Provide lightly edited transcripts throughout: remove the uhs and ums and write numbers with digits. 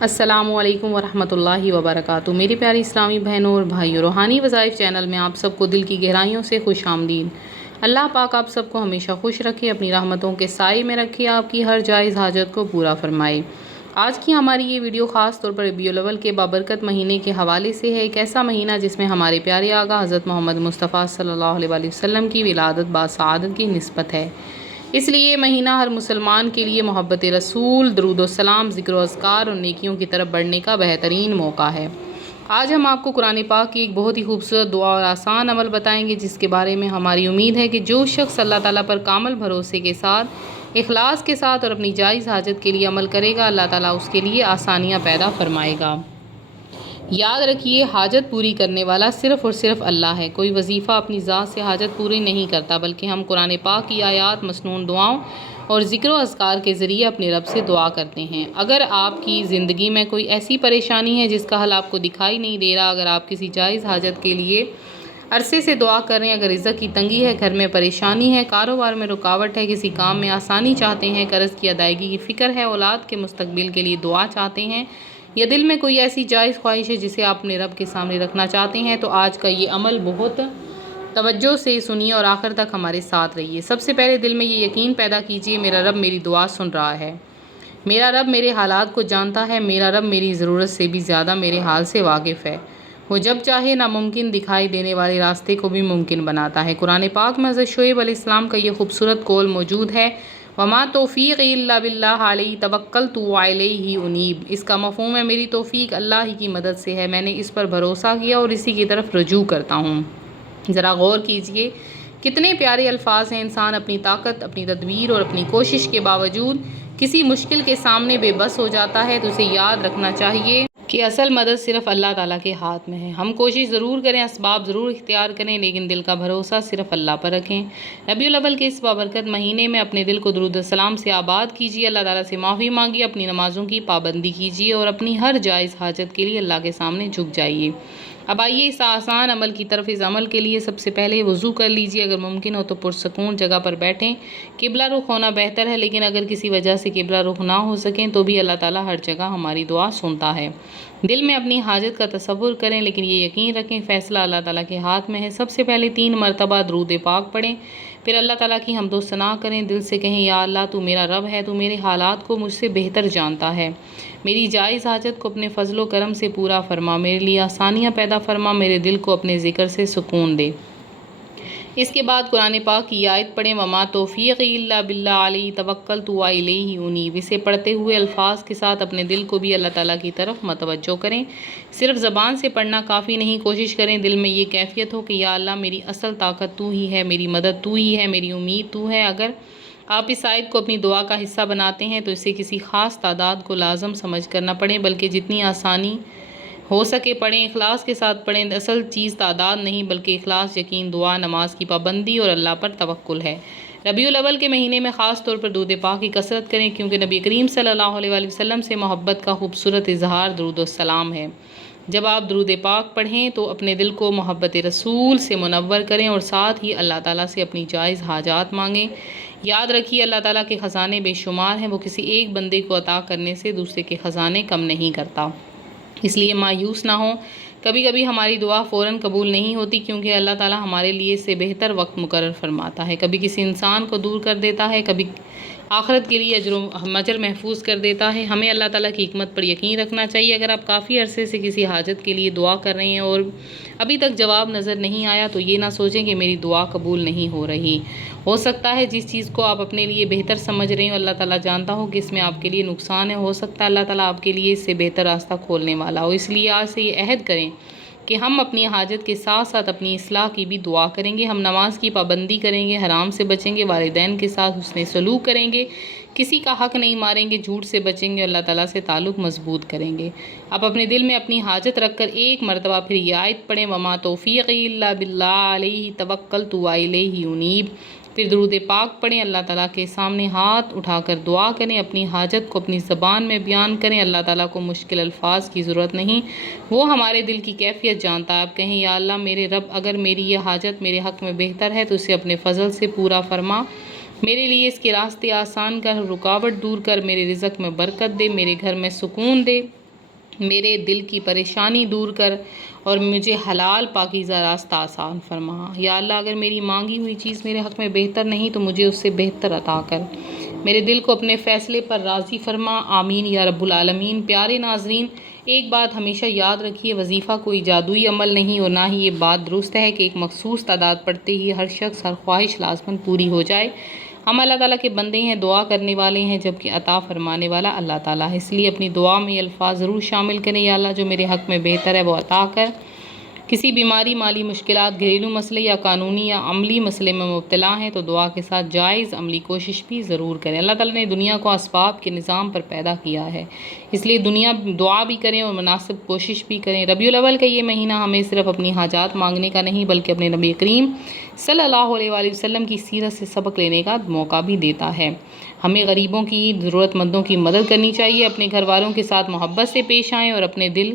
السلام علیکم ورحمۃ اللہ وبرکاتہ۔ میری پیاری اسلامی بہنوں اور بھائیوں، روحانی وظائف چینل میں آپ سب کو دل کی گہرائیوں سے خوش آمدید۔ اللہ پاک آپ سب کو ہمیشہ خوش رکھے، اپنی رحمتوں کے سائے میں رکھے، آپ کی ہر جائز حاجت کو پورا فرمائے۔ آج کی ہماری یہ ویڈیو خاص طور پر ربیع الاول کے بابرکت مہینے کے حوالے سے ہے۔ ایک ایسا مہینہ جس میں ہمارے پیارے آقا حضرت محمد مصطفیٰ صلی اللہ علیہ وآلہ وسلم کی ولادت باسعادت کی نسبت ہے۔ اس لیے یہ مہینہ ہر مسلمان کے لیے محبت رسول، درود و سلام، ذکر و اذکار اور نیکیوں کی طرف بڑھنے کا بہترین موقع ہے۔ آج ہم آپ کو قرآن پاک کی ایک بہت ہی خوبصورت دعا اور آسان عمل بتائیں گے، جس کے بارے میں ہماری امید ہے کہ جو شخص اللہ تعالیٰ پر کامل بھروسے کے ساتھ، اخلاص کے ساتھ اور اپنی جائز حاجت کے لیے عمل کرے گا، اللہ تعالیٰ اس کے لیے آسانیاں پیدا فرمائے گا۔ یاد رکھیے، حاجت پوری کرنے والا صرف اور صرف اللہ ہے۔ کوئی وظیفہ اپنی ذات سے حاجت پوری نہیں کرتا، بلکہ ہم قرآن پاک کی آیات، مسنون دعاؤں اور ذکر و اذکار کے ذریعے اپنے رب سے دعا کرتے ہیں۔ اگر آپ کی زندگی میں کوئی ایسی پریشانی ہے جس کا حل آپ کو دکھائی نہیں دے رہا، اگر آپ کسی جائز حاجت کے لیے عرصے سے دعا کر رہے ہیں، اگر رزق کی تنگی ہے، گھر میں پریشانی ہے، کاروبار میں رکاوٹ ہے، کسی کام میں آسانی چاہتے ہیں، قرض کی ادائیگی کی فکر ہے، اولاد کے مستقبل کے لیے دعا چاہتے ہیں، یا دل میں کوئی ایسی جائز خواہش ہے جسے آپ اپنے رب کے سامنے رکھنا چاہتے ہیں، تو آج کا یہ عمل بہت توجہ سے سنیے اور آخر تک ہمارے ساتھ رہیے۔ سب سے پہلے دل میں یہ یقین پیدا کیجیے، میرا رب میری دعا سن رہا ہے، میرا رب میرے حالات کو جانتا ہے، میرا رب میری ضرورت سے بھی زیادہ میرے حال سے واقف ہے۔ وہ جب چاہے ناممکن دکھائی دینے والے راستے کو بھی ممکن بناتا ہے۔ قرآن پاک میں حضرت شعیب علیہ السلام کا یہ خوبصورت قول موجود ہے، وما توفیقی الا باللہ علیہ توکلت والیہ انیب۔ اس کا مفہوم ہے، میری توفیق اللہ ہی کی مدد سے ہے، میں نے اس پر بھروسہ کیا اور اسی کی طرف رجوع کرتا ہوں۔ ذرا غور کیجئے، کتنے پیارے الفاظ ہیں۔ انسان اپنی طاقت، اپنی تدبیر اور اپنی کوشش کے باوجود کسی مشکل کے سامنے بے بس ہو جاتا ہے، تو اسے یاد رکھنا چاہیے کہ اصل مدد صرف اللہ تعالیٰ کے ہاتھ میں ہے۔ ہم کوشش ضرور کریں، اسباب ضرور اختیار کریں، لیکن دل کا بھروسہ صرف اللہ پر رکھیں۔ ربیع الاول کے اس بابرکت مہینے میں اپنے دل کو درود و سلام سے آباد کیجیے، اللہ تعالیٰ سے معافی مانگیے، اپنی نمازوں کی پابندی کیجیے اور اپنی ہر جائز حاجت کے لیے اللہ کے سامنے جھک جائیے۔ اب آئیے اس آسان عمل کی طرف۔ اس عمل کے لیے سب سے پہلے وضو کر لیجیے، اگر ممکن ہو تو پرسکون جگہ پر بیٹھیں۔ قبلہ رخ ہونا بہتر ہے، لیکن اگر کسی وجہ سے قبلہ رخ نہ ہو سکیں تو بھی اللہ تعالیٰ ہر جگہ ہماری دعا سنتا ہے۔ دل میں اپنی حاجت کا تصور کریں، لیکن یہ یقین رکھیں فیصلہ اللہ تعالیٰ کے ہاتھ میں ہے۔ سب سے پہلے 3 مرتبہ درود پاک پڑھیں، پھر اللہ تعالیٰ کی حمد و ثنا کریں، دل سے کہیں، یا اللہ تو میرا رب ہے، تو میرے حالات کو مجھ سے بہتر جانتا ہے، میری جائز حاجت کو اپنے فضل و کرم سے پورا فرما، میرے لیے آسانیاں پیدا فرما، میرے دل کو اپنے ذکر سے سکون دے۔ اس کے بعد قرآن پاک کی آیت پڑھیں، وما توفیقی الا باللہ علیہ توکلت والیہ انیب۔ اسے پڑھتے ہوئے الفاظ کے ساتھ اپنے دل کو بھی اللہ تعالیٰ کی طرف متوجہ کریں۔ صرف زبان سے پڑھنا کافی نہیں، کوشش کریں دل میں یہ کیفیت ہو کہ یا اللہ میری اصل طاقت تو ہی ہے، میری مدد تو ہی ہے، میری امید تو ہے۔ اگر آپ اس آیت کو اپنی دعا کا حصہ بناتے ہیں تو اسے کسی خاص تعداد کو لازم سمجھ کر نہ پڑھیں، بلکہ جتنی آسانی ہو سکے پڑھیں، اخلاص کے ساتھ پڑھیں۔ اصل چیز تعداد نہیں، بلکہ اخلاص، یقین، دعا، نماز کی پابندی اور اللہ پر توکل ہے۔ ربیع الاول کے مہینے میں خاص طور پر درود پاک کی کثرت کریں، کیونکہ نبی کریم صلی اللہ علیہ وآلہ وسلم سے محبت کا خوبصورت اظہار درود و سلام ہے۔ جب آپ درود پاک پڑھیں تو اپنے دل کو محبت رسول سے منور کریں اور ساتھ ہی اللہ تعالیٰ سے اپنی جائز حاجات مانگیں۔ یاد رکھیے، اللہ تعالیٰ کے خزانے بے شمار ہیں، وہ کسی ایک بندے کو عطا کرنے سے دوسرے کے خزانے کم نہیں کرتا، اس لیے مایوس نہ ہوں۔ کبھی کبھی ہماری دعا فوراً قبول نہیں ہوتی، کیونکہ اللہ تعالیٰ ہمارے لیے اس سے بہتر وقت مقرر فرماتا ہے۔ کبھی کسی انسان کو دور کر دیتا ہے، کبھی آخرت کے لیے اجر محفوظ کر دیتا ہے۔ ہمیں اللہ تعالیٰ کی حکمت پر یقین رکھنا چاہیے۔ اگر آپ کافی عرصے سے کسی حاجت کے لیے دعا کر رہے ہیں اور ابھی تک جواب نظر نہیں آیا، تو یہ نہ سوچیں کہ میری دعا قبول نہیں ہو رہی۔ ہو سکتا ہے جس چیز کو آپ اپنے لیے بہتر سمجھ رہے ہو، اللہ تعالیٰ جانتا ہو کہ اس میں آپ کے لیے نقصان ہے۔ ہو سکتا ہے اللہ تعالیٰ آپ کے لیے اس سے بہتر راستہ کھولنے والا ہو۔ اس لیے آج سے یہ عہد کریں کہ ہم اپنی حاجت کے ساتھ ساتھ اپنی اصلاح کی بھی دعا کریں گے، ہم نماز کی پابندی کریں گے، حرام سے بچیں گے، والدین کے ساتھ حسن سلوک کریں گے، کسی کا حق نہیں ماریں گے، جھوٹ سے بچیں گے، اللہ تعالیٰ سے تعلق مضبوط کریں گے۔ آپ اپنے دل میں اپنی حاجت رکھ کر 1 مرتبہ پھر یہ آیت پڑھیں، وما توفیقی الا باللہ علیہ توکلت والیہ انیب۔ پھر درود پاک پڑھیں، اللہ تعالیٰ کے سامنے ہاتھ اٹھا کر دعا کریں، اپنی حاجت کو اپنی زبان میں بیان کریں۔ اللہ تعالیٰ کو مشکل الفاظ کی ضرورت نہیں، وہ ہمارے دل کی کیفیت جانتا ہے۔ آپ کہیں، یا اللہ میرے رب، اگر میری یہ حاجت میرے حق میں بہتر ہے تو اسے اپنے فضل سے پورا فرما، میرے لیے اس کے راستے آسان کر، رکاوٹ دور کر، میرے رزق میں برکت دے، میرے گھر میں سکون دے، میرے دل کی پریشانی دور کر اور مجھے حلال پاکیزہ راستہ آسان فرما۔ یا اللہ اگر میری مانگی ہوئی چیز میرے حق میں بہتر نہیں تو مجھے اس سے بہتر عطا کر، میرے دل کو اپنے فیصلے پر راضی فرما۔ آمین یا رب العالمین۔ پیارے ناظرین، ایک بات ہمیشہ یاد رکھیے، وظیفہ کوئی جادوئی عمل نہیں اور نہ ہی یہ بات درست ہے کہ ایک مخصوص تعداد پڑھتے ہی ہر شخص ہر خواہش لازماً پوری ہو جائے۔ ہم اللہ تعالیٰ کے بندے ہیں، دعا کرنے والے ہیں، جبکہ عطا فرمانے والا اللہ تعالیٰ ہے۔ اس لیے اپنی دعا میں یہ الفاظ ضرور شامل کریں، یا اللہ جو میرے حق میں بہتر ہے وہ عطا کر۔ کسی بیماری، مالی مشکلات، گھریلو مسئلے یا قانونی یا عملی مسئلے میں مبتلا ہیں تو دعا کے ساتھ جائز عملی کوشش بھی ضرور کریں۔ اللہ تعالیٰ نے دنیا کو اسباب کے نظام پر پیدا کیا ہے، اس لیے دعا بھی کریں اور مناسب کوشش بھی کریں۔ ربیع الاول کا یہ مہینہ ہمیں صرف اپنی حاجات مانگنے کا نہیں بلکہ اپنے نبی کریم صلی اللہ علیہ وآلہ وسلم کی سیرت سے سبق لینے کا موقع بھی دیتا ہے۔ ہمیں غریبوں کی، ضرورت مندوں کی مدد کرنی چاہیے، اپنے گھر والوں کے ساتھ محبت سے پیش آئیں اور اپنے دل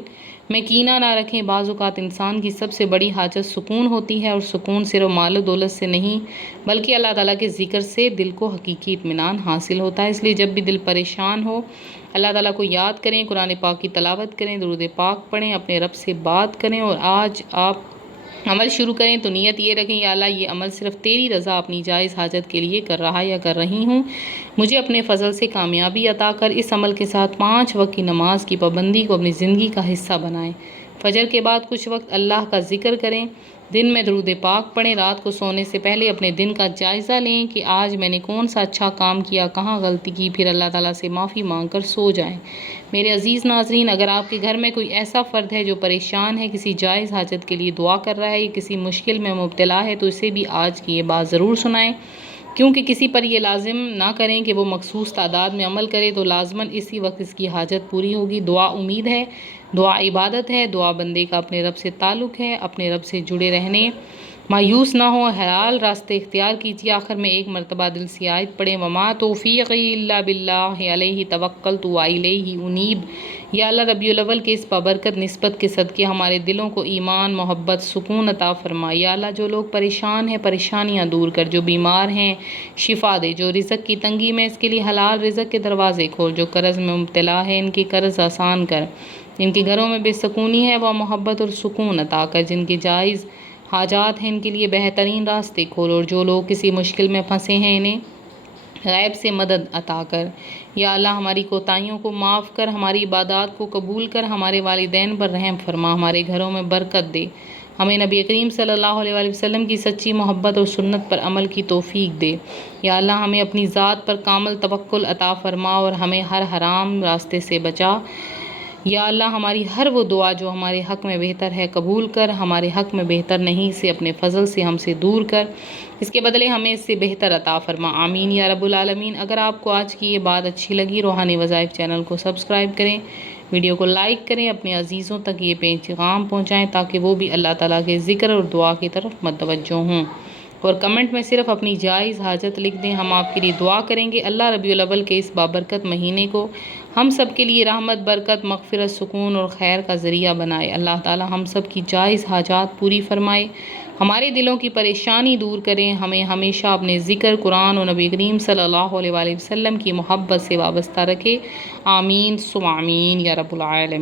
میں کینہ نہ رکھیں۔ بعض اوقات انسان کی سب سے بڑی حاجت سکون ہوتی ہے، اور سکون صرف مال و دولت سے نہیں بلکہ اللہ تعالیٰ کے ذکر سے دل کو حقیقی اطمینان حاصل ہوتا ہے۔ اس لیے جب بھی دل پریشان ہو اللہ تعالیٰ کو یاد کریں، قرآن پاک کی تلاوت کریں، درود پاک پڑھیں، اپنے رب سے بات کریں، اور آج آپ عمل شروع کریں تو نیت یہ رکھیں، یا اللہ یہ عمل صرف تیری رضا اپنی جائز حاجت کے لیے کر رہا یا کر رہی ہوں، مجھے اپنے فضل سے کامیابی عطا کر۔ اس عمل کے ساتھ 5 وقت کی نماز کی پابندی کو اپنی زندگی کا حصہ بنائیں۔ فجر کے بعد کچھ وقت اللہ کا ذکر کریں، دن میں درود پاک پڑھیں، رات کو سونے سے پہلے اپنے دن کا جائزہ لیں کہ آج میں نے کون سا اچھا کام کیا، کہاں غلطی کی، پھر اللہ تعالیٰ سے معافی مانگ کر سو جائیں۔ میرے عزیز ناظرین، اگر آپ کے گھر میں کوئی ایسا فرد ہے جو پریشان ہے، کسی جائز حاجت کے لیے دعا کر رہا ہے یا کسی مشکل میں مبتلا ہے تو اسے بھی آج کی یہ بات ضرور سنائیں، کیونکہ کسی پر یہ لازم نہ کریں کہ وہ مخصوص تعداد میں عمل کرے تو لازماً اسی وقت اس کی حاجت پوری ہوگی۔ دعا امید ہے، دعا عبادت ہے، دعا بندے کا اپنے رب سے تعلق ہے۔ اپنے رب سے جڑے رہنے، مایوس نہ ہو، حلال راستے اختیار کیجیے۔ آخر میں ایک مرتبہ دل سے آیت پڑھیں، وما توفیقی الا باللہ علیہ توکلت والیہ انیب۔ یا اللہ ربیع الاول کے اس بابرکت نسبت کے صدقے ہمارے دلوں کو ایمان، محبت، سکون عطا فرما۔ یا اللہ جو لوگ پریشان ہیں پریشانیاں دور کر، جو بیمار ہیں شفا دے، جو رزق کی تنگی میں اس کے لیے حلال رزق کے دروازے کھول، جو قرض میں مبتلا ہے ان کے قرض آسان کر، جن کے گھروں میں بے سکونی ہے وہ محبت اور سکون عطا کر، جن کے جائز حاجات ہیں ان کے لیے بہترین راستے کھول، اور جو لوگ کسی مشکل میں پھنسے ہیں انہیں غیب سے مدد عطا کر۔ یا اللہ ہماری کوتاہیوں کو معاف کر، ہماری عبادات کو قبول کر، ہمارے والدین پر رحم فرما، ہمارے گھروں میں برکت دے، ہمیں نبی کریم صلی اللہ علیہ وآلہ وسلم کی سچی محبت اور سنت پر عمل کی توفیق دے۔ یا اللہ ہمیں اپنی ذات پر کامل توکل عطا فرما اور ہمیں ہر حرام راستے سے بچا۔ یا اللہ ہماری ہر وہ دعا جو ہمارے حق میں بہتر ہے قبول کر، ہمارے حق میں بہتر نہیں سے اپنے فضل سے ہم سے دور کر، اس کے بدلے ہمیں اس سے بہتر عطا فرما۔ آمین یا رب العالمین۔ اگر آپ کو آج کی یہ بات اچھی لگی، روحانی وظائف چینل کو سبسکرائب کریں، ویڈیو کو لائک کریں، اپنے عزیزوں تک یہ پیغام پہنچائیں تاکہ وہ بھی اللہ تعالیٰ کے ذکر اور دعا کی طرف متوجہ ہوں، اور کمنٹ میں صرف اپنی جائز حاجت لکھ دیں، ہم آپ کے لیے دعا کریں گے۔ اللہ ربیع الاول کے اس بابرکت مہینے کو ہم سب کے لیے رحمت، برکت، مغفرت، سکون اور خیر کا ذریعہ بنائے۔ اللہ تعالیٰ ہم سب کی جائز حاجات پوری فرمائے، ہمارے دلوں کی پریشانی دور کریں، ہمیں ہمیشہ اپنے ذکر، قرآن اور نبی کریم صلی اللہ علیہ وآلہ وسلم کی محبت سے وابستہ رکھے۔ آمین ثم آمین یا رب العالمین۔